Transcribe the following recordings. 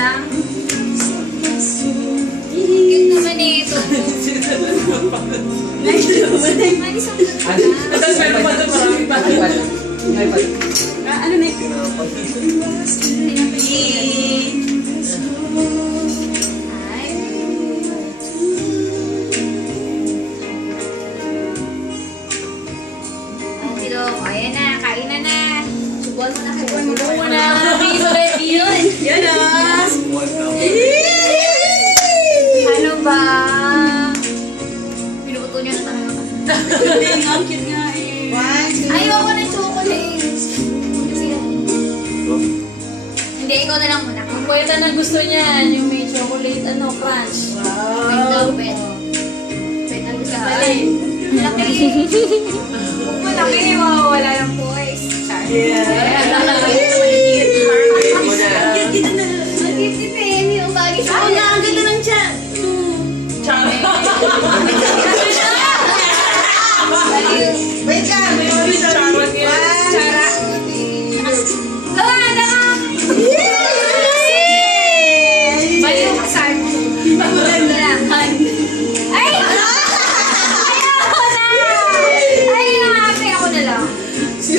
lang. Cute naman eh ito. Manis ang ganda. Tapos meron pa doon marami pa. Ano na ito? Ayan na, kain na na. Subuan mo na kayo. Subuan mo na. Yun. Yan o. Ano ba? Pinuto niyo na talaga. Hindi, ang cute nga eh. Ayaw ko ng chocolate. Hindi, ikaw na lang muna. Ang kuweta na gusto niyan, yung may chocolate, crunch. Wait daw, bet. Bet ang gusto pala eh. Laki. Kung malaki, mawawala ng boys. Char. Yeah. Ang cute ni Penny. Ang bagay sa Ang ganda ng chat. Wait lang! Charot nila. Chara. Gawa na! Bali yung kasal. Ay! Ayaw ko na! Ay, happy ako na lang.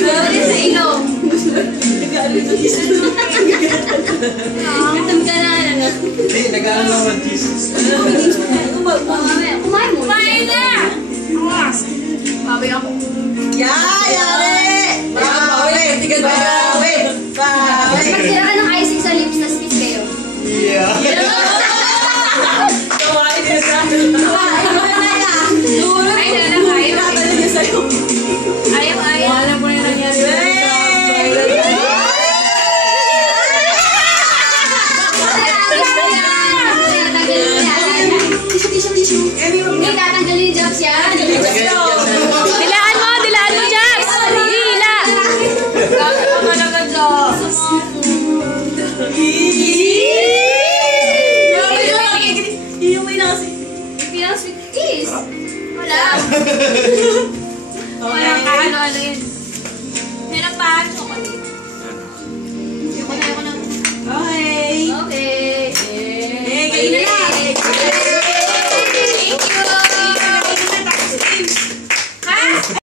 Bali sa ilong. Gutom ka na. Hindi, nag-aaral naman Jesus. Kumain mo. Kumain na! Bawi ako. Yari! Bawi! Bawi! Bawi! Magtira ka ng icing sa lips na kiss kayo. Yeah! Kawain niya sa Ay, na kayo. Ayaw. Wala po yung nangyari. Hindi, tatanggalin yung jobs yan.